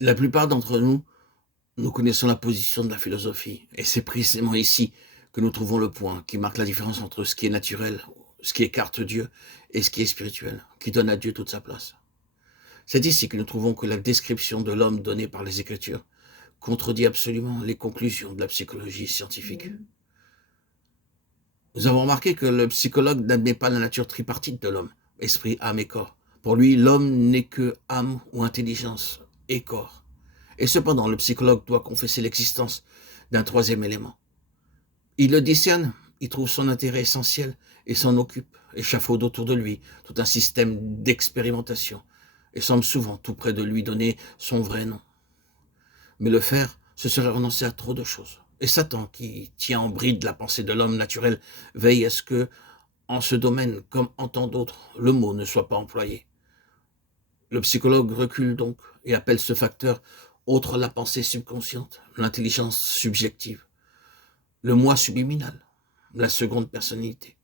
La plupart d'entre nous, nous connaissons la position de la philosophie, et c'est précisément ici que nous trouvons le point qui marque la différence entre ce qui est naturel, ce qui écarte Dieu, et ce qui est spirituel, qui donne à Dieu toute sa place. C'est ici que nous trouvons que la description de l'homme donnée par les Écritures contredit absolument les conclusions de la psychologie scientifique. Nous avons remarqué que le psychologue n'admet pas la nature tripartite de l'homme, esprit, âme et corps. Pour lui, l'homme n'est que âme ou intelligence et corps. Et cependant, le psychologue doit confesser l'existence d'un troisième élément. Il le discerne, il trouve son intérêt essentiel et s'en occupe, échafaude autour de lui tout un système d'expérimentation et semble souvent tout près de lui donner son vrai nom. Mais le faire, ce serait renoncer à trop de choses. Et Satan, qui tient en bride la pensée de l'homme naturel, veille à ce que, en ce domaine, comme en tant d'autres, le mot ne soit pas employé. Le psychologue recule donc et appelle ce facteur autre la pensée subconsciente, l'intelligence subjective, le moi subliminal, la seconde personnalité.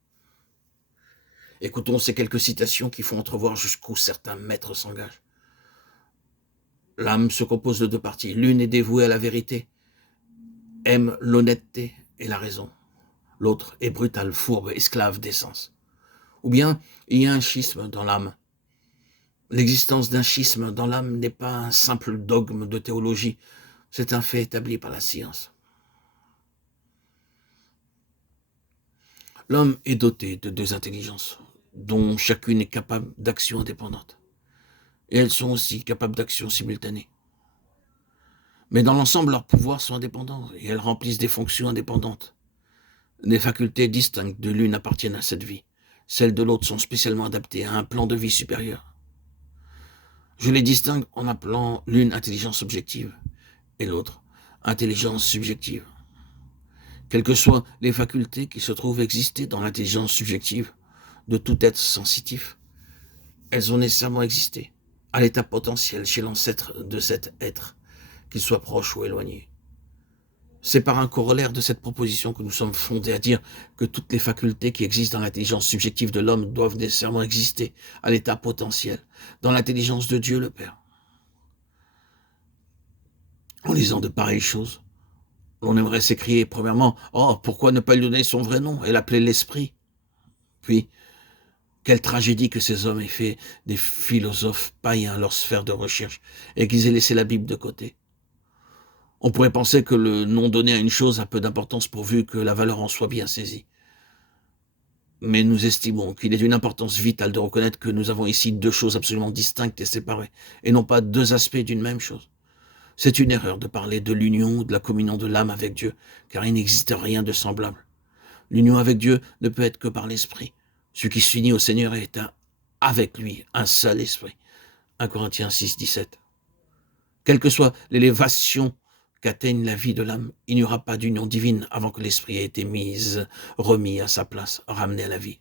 Écoutons ces quelques citations qui font entrevoir jusqu'où certains maîtres s'engagent. L'âme se compose de deux parties. L'une est dévouée à la vérité, aime l'honnêteté et la raison. L'autre est brutale, fourbe, esclave des sens. Ou bien, il y a un schisme dans l'âme. L'existence d'un schisme dans l'âme n'est pas un simple dogme de théologie, c'est un fait établi par la science. L'homme est doté de deux intelligences, dont chacune est capable d'action indépendante. Et elles sont aussi capables d'action simultanée. Mais dans l'ensemble, leurs pouvoirs sont indépendants et elles remplissent des fonctions indépendantes. Des facultés distinctes de l'une appartiennent à cette vie. Celles de l'autre sont spécialement adaptées à un plan de vie supérieur. Je les distingue en appelant l'une intelligence objective et l'autre intelligence subjective. Quelles que soient les facultés qui se trouvent exister dans l'intelligence subjective de tout être sensitif, elles ont nécessairement existé à l'état potentiel chez l'ancêtre de cet être, qu'il soit proche ou éloigné. C'est par un corollaire de cette proposition que nous sommes fondés à dire que toutes les facultés qui existent dans l'intelligence subjective de l'homme doivent nécessairement exister à l'état potentiel, dans l'intelligence de Dieu le Père. En lisant de pareilles choses, on aimerait s'écrier premièrement « Oh, pourquoi ne pas lui donner son vrai nom et l'appeler l'Esprit ?» Puis, quelle tragédie que ces hommes aient fait des philosophes païens leur sphère de recherche et qu'ils aient laissé la Bible de côté. On pourrait penser que le nom donné à une chose a peu d'importance pourvu que la valeur en soit bien saisie. Mais nous estimons qu'il est d'une importance vitale de reconnaître que nous avons ici deux choses absolument distinctes et séparées, et non pas deux aspects d'une même chose. C'est une erreur de parler de l'union ou de la communion de l'âme avec Dieu, car il n'existe rien de semblable. L'union avec Dieu ne peut être que par l'Esprit. Celui qui s'unit au Seigneur est avec lui, un seul esprit. 1 Corinthiens 6, 17. Quelle que soit l'élévation qu'atteigne la vie de l'âme, il n'y aura pas d'union divine avant que l'esprit ait été remis à sa place, ramené à la vie.